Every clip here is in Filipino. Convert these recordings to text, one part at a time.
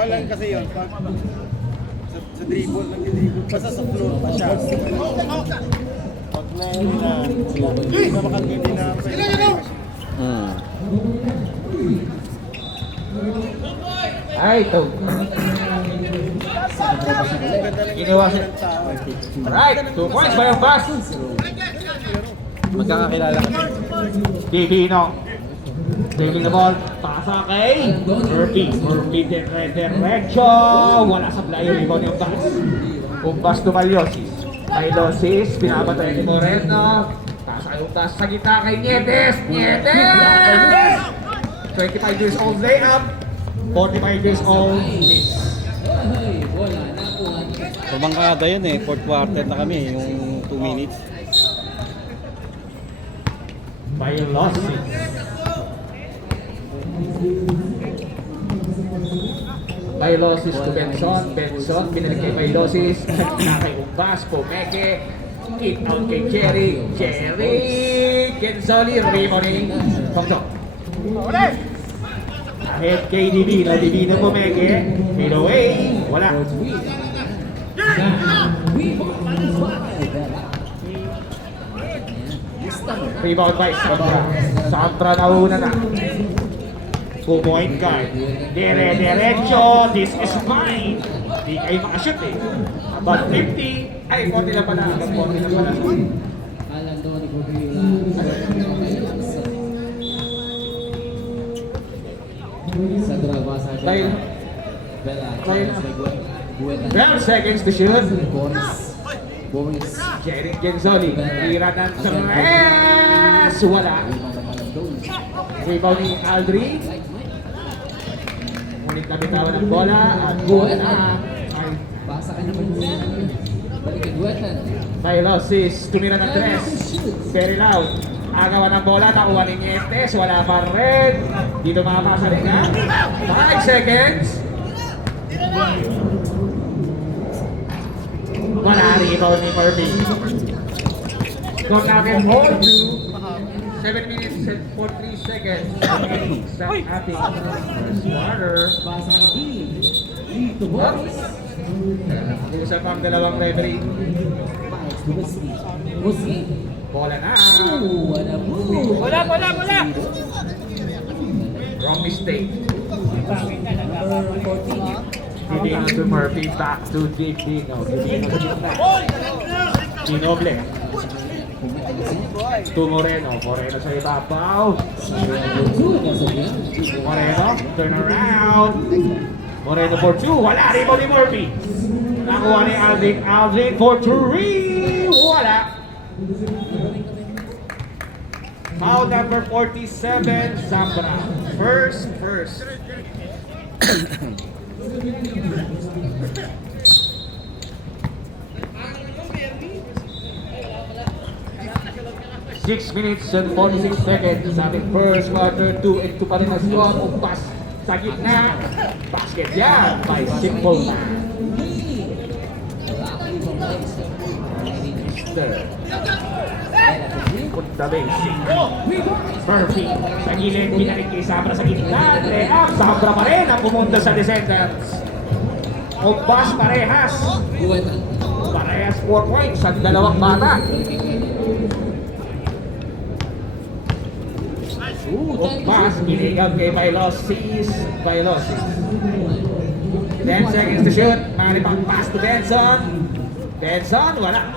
Okay lang kasi yun. Sa dribble, nag-dribble. Basta sa floor pa siya. Pag hindi na makagindi na. Ay, ito. Ginawa siya. Alright, 2 points by ang pass. Magkakakilala kami. Divino. Taking the ball. Pasa kay Murphy. Murphy diretso. Wala sa player. Rebound yung pass. Umpas to Maliosis. Maliosis. Pinapatay ni Moreno. Pasa yung taas sa gitna kay Nietes. Nietes! 25 years old layup. 45 years old miss. Pabangkada yun eh. 4th quarter na kami. Yung 2 minutes. Maliosis. Maliosis to Benson. Benson, binalik kay Maliosis. Nagkita kay Umbas, Pomeke. Kick out kay Jerry. Jerry! Genzoli, rebounding. Tongtong. Ahead kay Divino. Divino, Pomeke. Made away. Wala. Rebound by Sandra. Sandra nauna na. 2-point guard. Diretso. This is mine. Di kayo makashoot eh. About 50. Ay, 40 na pala. 40 na pala. Dahil 12 seconds to shoot. Jerry Genzoli. Tira ng tres. Wala. Rebound ni Aldrin. Ngunit nabitawan ng bola. At bola ay Maliosis. Tumira ng tres. Very loud. Agawan ng bola. Nakuha ni Nietes. Wala pa rin. Dito makapasa rin ha. 5 seconds. Wala. Rebound ni Murphy. Kung natin hold to 7 minutes and 43 seconds. Stop ating first quarter. Yung isa pang dalawang referee. Bola na. Bola. Wrong mistake. Divino to Murphy. Back to Divino. Divino to gitna. Dinoble. To Moreno. Moreno sa ibabaw. Moreno. Turn around. Moreno for 2. Wala. Rebound ni Murphy. Nakuha ni Aldrin. Aldrin for 3. Wala. Foul number 47. Zambra. First. 6 minutes and 46 seconds sa ating first quarter. 2-2 pa rin ang score. Umpas sa gitna. Basket yan by Simple Man. Punta basic. Murphy sa gilid. Pinalik kay Sabra sa gitna. Layup. Sabra pa rin ang pumunta sa Descendants. Umpas parehas. Parehas 4 points sa dalawang bata. Umpas, illegal kay Maliosis. 10 seconds to shoot. Maripang pass to Benson. Benson, wala.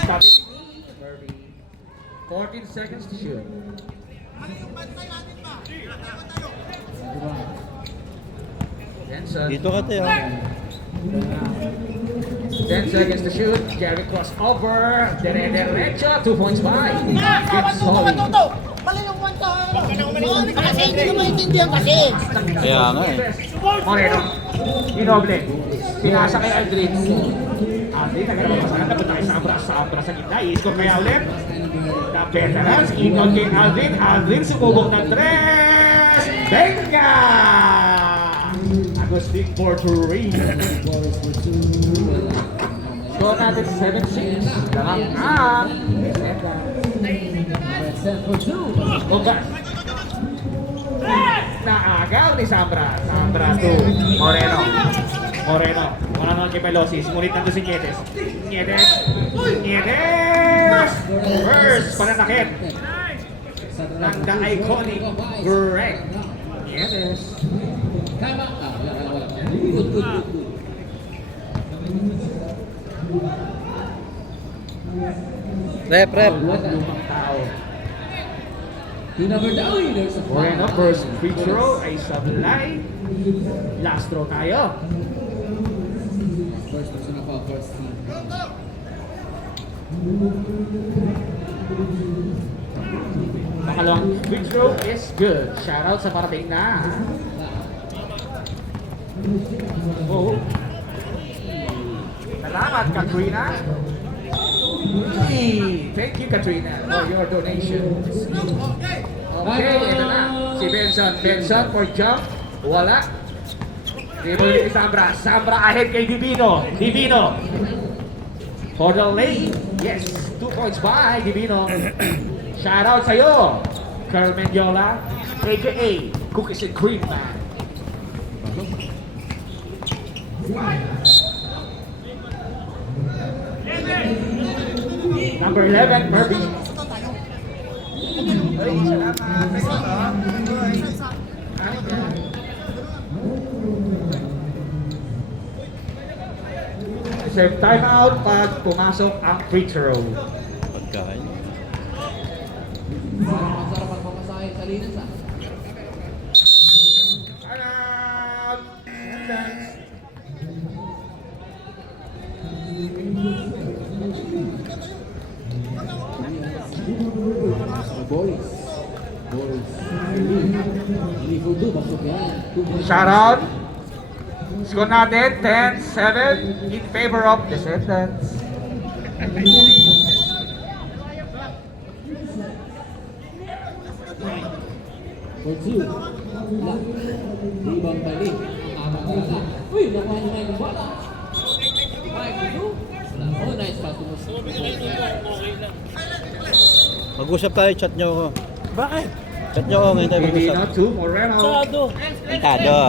Stop it. 14 seconds to shoot. Benson. Dito ka tayo. 10 seconds to shoot. Jerry crossover. Diretso. 2 points by. Genzoli. Pala yung kwanta. Kasi hindi ko maintindihan kasi. Kaya nga eh. Moreno. Inoble. Pinasa kay Aldrin. Aldrin, nagkaroon pa sana. Napunta kay Sabra sa gitna. I-score kaya ulit. The veterans. Ingon kay Aldrin. Aldrin sumubok ng tres. Benga! Agustin for 3. Score natin 7-6. Darang-ang. Ogas. Naagaw ni Sambra. Sambra to Moreno. Moreno. Wala naman kay Pelosis. Ngunit nandun si Nietes. Nietes. Nietes! First, pananakit. Ng the iconic Greg. Nietes. Rep. Lumang tao. Moreno, first free throw ay sablay. Last throw tayo. Pangalawang free throw is good. Shoutout sa parating na. Oh. Salamat, Katrina. Hey, thank you, Katrina, for your donations. Okay, ito na. Si Benson. Benson for jump. Wala. Dribble ni Sambra. Sambra ahead kay Divino. Divino. For the lane. Yes, 2 points by Divino. Shoutout sa'yo, Carl Mendiola, a.k.a. Cookies and Cream Man. Number 11, Murphy. Serve timeout pag pumasok ang free throw. Pagkain. Timeout! Shout out. Score natin 10-7 in favor of the sentence. Ribang balik. Uy, nakuha niya yung bola. Oh, nice pass. Mag-usap tayo, chat nyo ako. Bakit? Chat nyo ako ngayon tayo Divino mag-usap. to Moreno. Tado.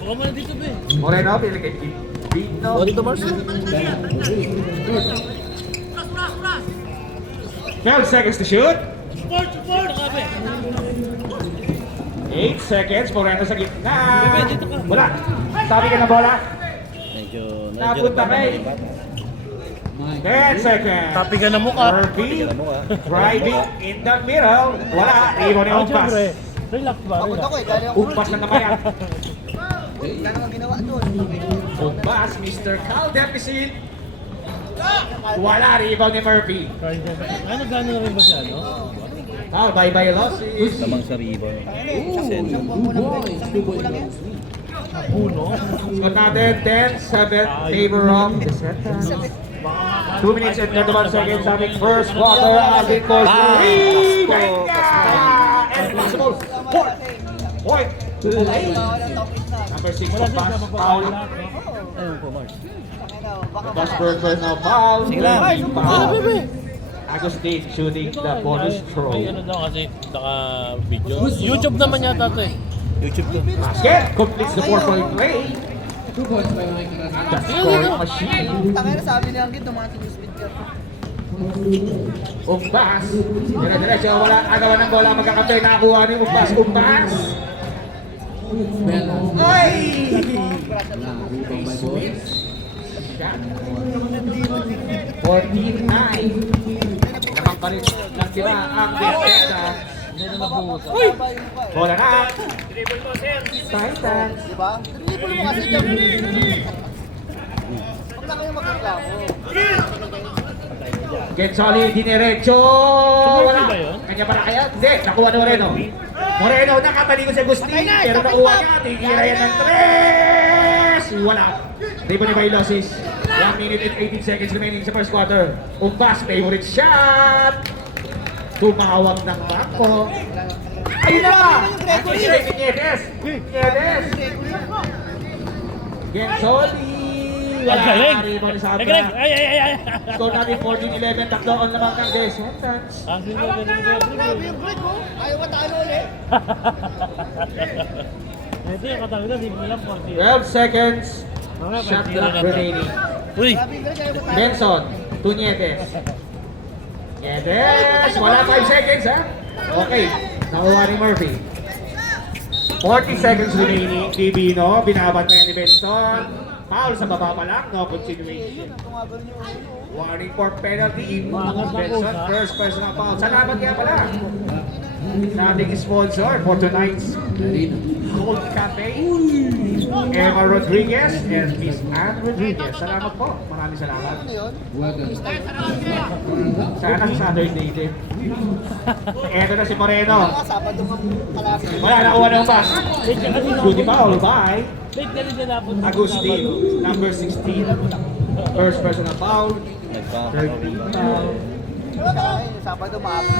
Baka mo na dito, be. Moreno, pili kay Divino. O, dito, Mars. 12 seconds to shoot. Support! Dito ka, be. 8 seconds, Moreno sa gitna. Bebe, dito ka. Wala. Sabi ka na bola. Medyo Napunta kay 10 seconds. Tapi ka na mukha. Murphy Tingnan mo ka. driving in the middle. Wala. Iwan ni Umpas. Relax ba? Relax. Umpas na naman yan. Wala namang ginawa doon. Umpas, Mr. Cal Deficit. Wala. Rebound ni Murphy. Ano gano'n na rin ba siya, no? Foul by Losses. Lamang sa rebound. Isang buwan mo lang, isang linggo lang yan. Puno. Score natin 10-7 favor of the sentence. 2 minutes and 31 seconds sa ating first quarter. Alvin Cole. And possible. Point. Number 6 Wala of din siya pass. mapapala Foul. lahat, no? Ayun po, Mars. Dasburg personal foul. Sige lang. Foul. Agustin shooting the bonus throw. May ano daw kasi naka-video. YouTube naman yata ito eh. YouTube to. Basket completes the 4-point play. 2 points by Mike Carrasco. The scoring machine. Tangina na sabi niya ang gito, mga sinuspeed ka. Umbas. Dire-diretso. Wala agawan ng bola. Magkakapay. Nakakuha ni Umbas. Umbas. Bella. Ay! Ribang by boys. Shot. 14-9. Naman pa rin ng tira ang Bethesda. Bola na. Titans. Diba? Dribble mo kasi dyan. Huwag na kayong magreklamo. Gensoli, diniretso. Wala. ba yun? Kanya para kaya? Hindi. Nakuha ni Moreno. Moreno, nakatalikod si Agustin. Pero nakuha niya. Tigira yan ng 3. Wala. Rebound ni Bailosis. 1 minute and 18 seconds remaining sa first quarter. Umbas, favorite shot. Tumawag ng bangko. Ayun na! Ang Niedes! Niedes! Gensoli! Wala Ang galing. na rebound ni Sabra. Greg, ay. Score natin 14-11, tatlo on lamang ng Descendants. Ang galing. Grabe yung break ko. Ayaw matalo ulit. Ito yung katabi na, hindi mo lang 40. 12 seconds. Shot clock remaining. Uy! Grabe yung break, ayaw matalo. Benson, Tunietes. Nietes! Wala 5 seconds ha? Okay, nakuha ni Murphy. 40 seconds remaining. Divino, binabat na yan ni Benson. Foul sa baba pa lang, no continuation. Warning for penalty. Benson, first personal foul. Salamat nga pala sa ating sponsor for tonight's Gold Cafe. Emma Rodriguez and Miss Ann Rodriguez. Salamat po. Maraming salamat. Sana sa Saturday din. Eto na si Moreno. Sabado nga kalasi. Wala, nakuha ng pass. Good foul by Late ka rin na napon. Agustin, number 16. First personal foul. Third team foul. Sabado maapos.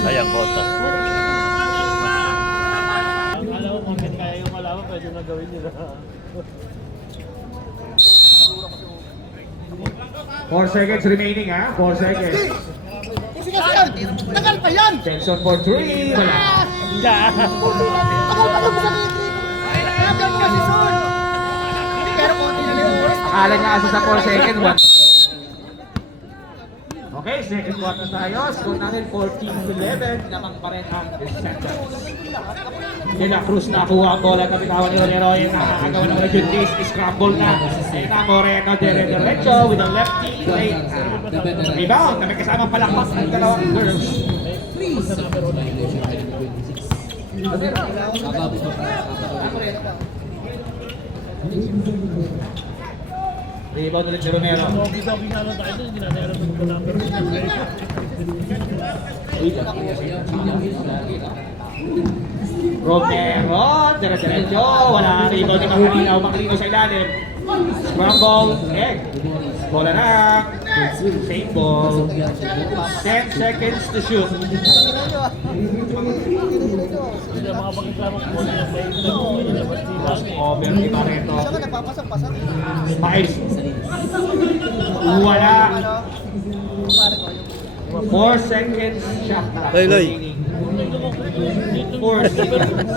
Sayang kota. Alam mo, kung kaya yung alaman, pwede na gawin nila. 4 seconds remaining ha. 4 seconds. Sige, sige. Tagal pa yan. Benson for 3. Wala. Tagal pa lang sa tagal pa si Son. Hindi pero konti na yung oras. Akala niya kasi sa 4 seconds. Okay, second quarter tayo. Score natin 14-11. Namang pa rin ang Descendants. De La Cruz nakuha ang bola na bitawan ni Rolero. Yung nakakagawa ng Legend Days. Scramble na. Na Moreno dire-diretso with a lefty. Late. Rebound na may kasamang palakpak ng dalawang girls. Rebound ulit si Romero. Sabi nga lang tayo, hindi natin alam kung number. Romero, dire-diretso. Wala rebound ni Makalinaw. Makalinaw sa ilalim. Scramble, egg. Bola na. Same ball. 10 seconds to shoot. Hindi na mga pagkaklamang ko na may nilabas sila. Over ni Barreto. Siya ka nagpapasok-pasok. Five. Wala. 4 seconds shot clock. Loy. 4 seconds.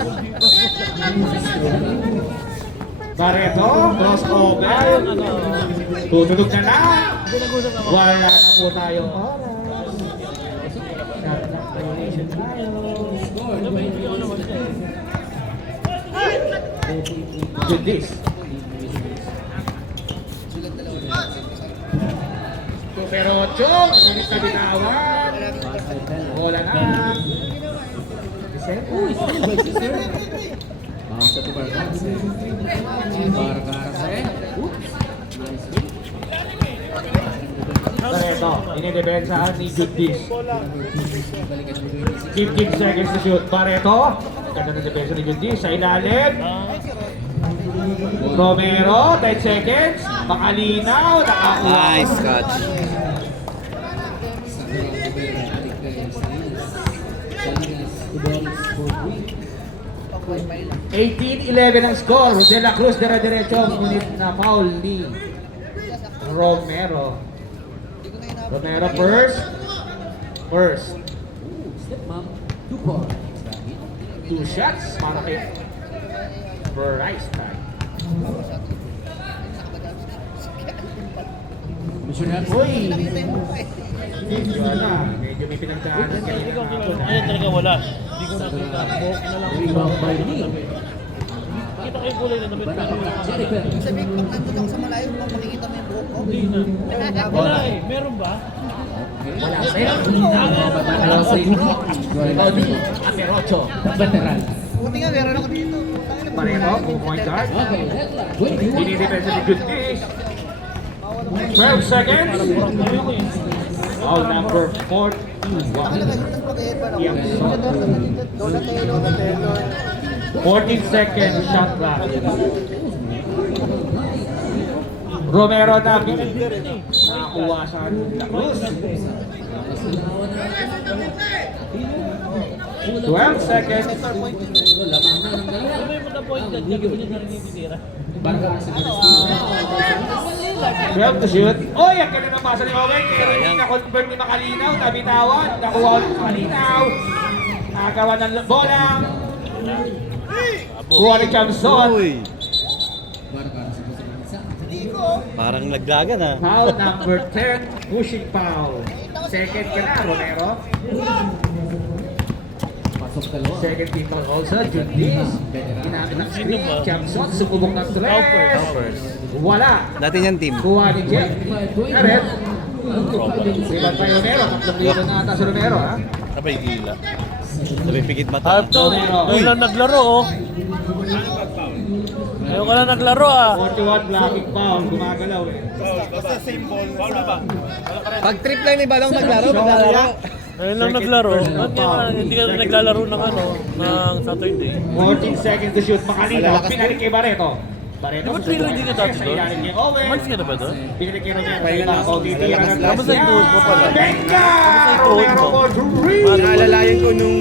Barreto, crossover. Tutulog na lang. Wala na po tayong oras. Shot clock violation tayo. Good this. Pero 8, ngunit na binawan. Bola na. Sa Tubargase. Tubargase. Barreto, inidepensahan ni Judis. 15 seconds to shoot. Barreto, ganda ng depensa ni Judis. Sa ilalim. Romero, 10 seconds. Makalinaw, nakakuha. Nice catch. 18-11 ang score. De La Cruz dire-diretso. Ngunit na foul ni Romero. Romero first. Step mom. 2 points. 2 shots para kay Bryce. Missionary. Uy! Wala. Medyo may pinagdaanan. Ayun talaga wala. Hindi ko nakita. Buhok na lang. Rebound by Lee. Kita ko yung kulay na damit. Jennifer. Sabi, pag nandun ako sa malayo, kung makikita mo yung buhok ko. Hindi na. Wala eh. Meron ba? Wala. Hello sa inyo. Ikaw din. Aperocho. Veteran. Buti nga, meron ako dito. Tangina, Pareho. Point guard. Okay, headlock. 21. Dinidepensa ni Judis. 12 seconds. Foul number 41. Nakalimutan pag-headband ako. Yeah. Donatello. 14 seconds shot clock. Romero na nakakuha sa La Cruz. 12 seconds. Lamang na ng dalawa. Ano yung mga-point ka? Hindi ko niya narinitira. Barca sa Cristiano. 12 to shoot. Oy, ang ganda ng pasa ni Owen. Pero hindi na-convert ni Makalinaw. Nabitawan. Nakuha ulit ni Makalinaw. Nagawa ng bola. Kuha ni Chamson. Uy, Barca sa Cristiano. parang laglagan ah. Foul number 10. Pushing foul. Second ka na, Romero. Pasok dalawa. Second team foul also. Jundis. Ginamit ng screen. Chamson. Sumubok ng tres. Wala. Dati niyang team. Kuha ni Jeff. Karet. Silang pa Romero. 3,000 na ata si Romero, ha? Sabay gila. Sabay pikit mata. Half to. Ngayon lang naglaro, oh. Ngayon ka lang naglaro, ah. 41 blocking foul. Gumagalaw, eh. Basta same ball. Foul ba? Pag trip line ni Balong naglaro, maglalaro. Ngayon lang naglaro. Ba't nga hindi ka naglalaro ng ano, ng Saturday? 14 seconds to shoot. Makalinaw. Pinalik kay Barreto. Barreto. Di ba thriller hindi ka dati Sa doon? ilalim ni Owen. Umalis ka na ba doon? Pinalik kay Romero. Ibabaw. Titira ng Kamusta yung tuhod mo pala? Benga! Kamusta yung tuhod Romero mo? for three. Naalalayan ko nung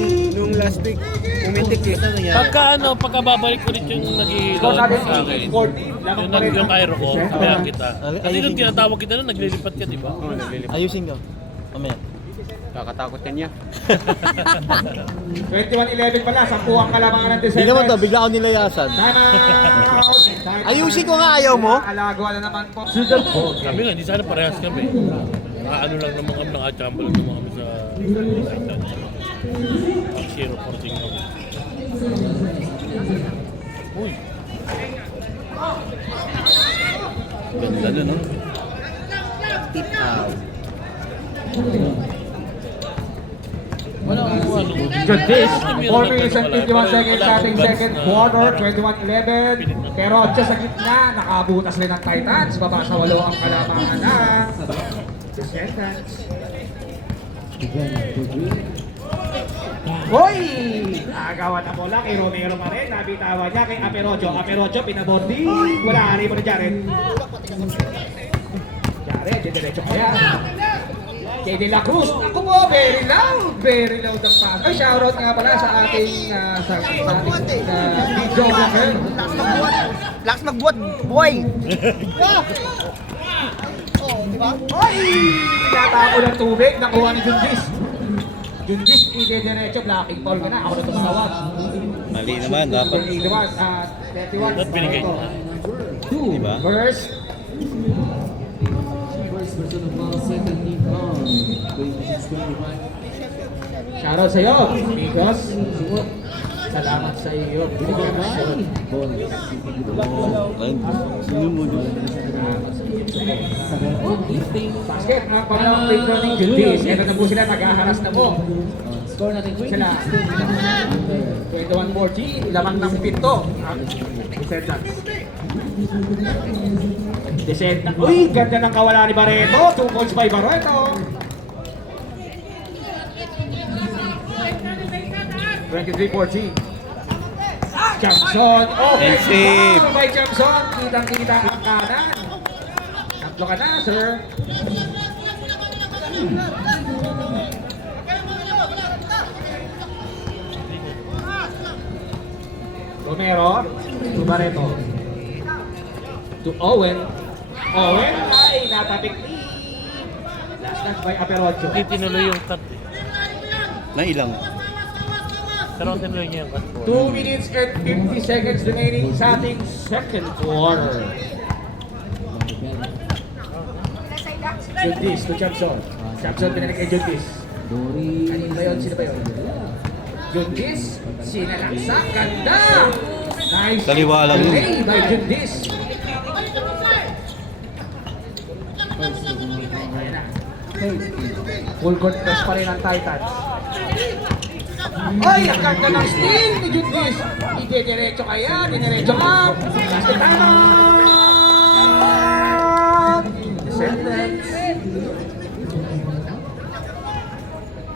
last week. Pumitik eh. Pagka ano, pagka babalik ulit yung Score nag-i-load natin sa akin. 14. Lamang pa rin. Yung aero ko, sabihan kita. Kasi nung tinatawag kita nun, naglilipat ka, di ba? Ayusin ko. Mamaya. Kakatakot ka niya. 21-11 pala. 10 ang kalamangan ng December. Hindi naman to, bigla ako nilayasan. Ayusin ko nga, ayaw mo? Alagawa na naman po. Sudan po. Kami nga, hindi sana parehas kami. Nakaano lang naman kami, nakachamba lang naman kami sa Titan. Ang 0-14 kami. Uy! Ganda nun, no? Tip out. Wala akong kuha nung... Good this. 4 minutes and 51 seconds starting second quarter. 21-11. Pero just sa gitna, nakabutas rin ng Titans. Baba sa 8 ang kalamangan na. Titans. Hoy! Agawan na bola kay Romero pa rin. Nabitawan niya kay Aperocho. Aperocho, pinabondi. Wala, rin mo na Jared. Jared, diretso kaya. Kay De La Cruz. Ako po, very loud ang pass. Ay, shoutout nga pala sa ating video vlogger. Lakas magbuhat, boy! Ay! Natako ng tubig. Nakuha ni Jundis. Jundis, ide-diretso. Blocking foul ka na. Ako na tumawag. Mali naman, dapat. 31. Ba't binigay ko na? Diba? First. First person of all, second team foul. 26-25. Shoutout sa iyo, Migos. Salamat sa iyo. Binigay ba? Ball. Ay, sino mo dun? Basket, ang paglalong free throw ng Jundis. Ito na po sila, nag-aharas na po. Score natin Sila. 21-14, lamang ng pito. Descendants. Descendants. Uy, ganda ng kawala ni Barreto. 2 points by Barreto. 23-14. Jamson. Oh, Defensive. wow, by Jamson. Kitang-kita ang kanan. Tatlo ka na, sir. Romero to Barreto. To Owen. Owen ay natapik ni. Last by Aperocho. Hindi tinuloy yung cut eh. Na ilang? Pero tinuloy niya yung cut ko. 2 minutes and 50 seconds remaining sa ating second quarter. Jundis to Jamson. Jamson pinalik kay Jundis. Kanina ba yun? Sino ba yun? Jundis. Sinalaksa. Ganda! Nice. Kaliwa lang yun. Play by Jundis. Full court press pa rin ang Titans. Ay, ang ganda ng steal ni Jundis. Ide-diretso kaya, dinerecho up. Last time out.